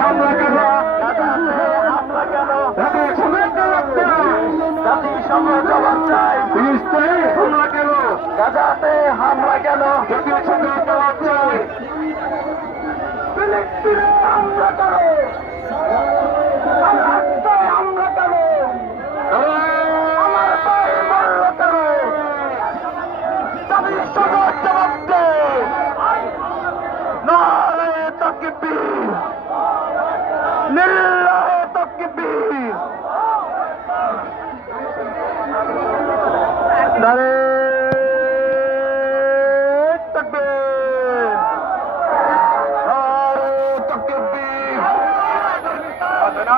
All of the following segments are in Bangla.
হামলা কেন হামলা কেন সমেত জবাব দাও জাতিসংঘ জবাব দে নারে তাকবীর। লিল্লাহি তাকবীর। নারে তাকবীর। আজানা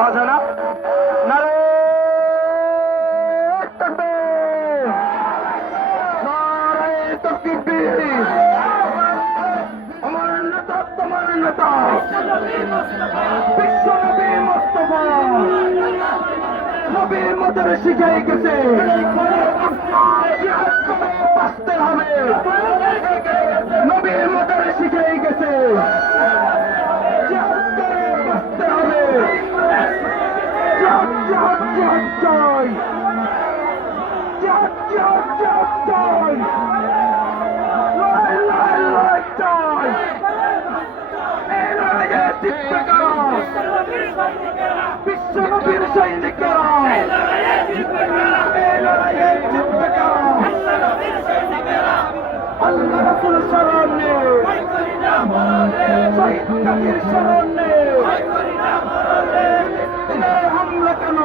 আজানা নারে বিশ্ব নবী মোস্তফা নবী মতের শিখে গেছে বাঁচতে হবে জিতবেগরা বিশ্বনবীর সৈনিকেরা এই লড়াইয়ে জিতবেগরা আল্লাহ রাসূল শরণে শহীদ কাদির শরণে হামলা কেন?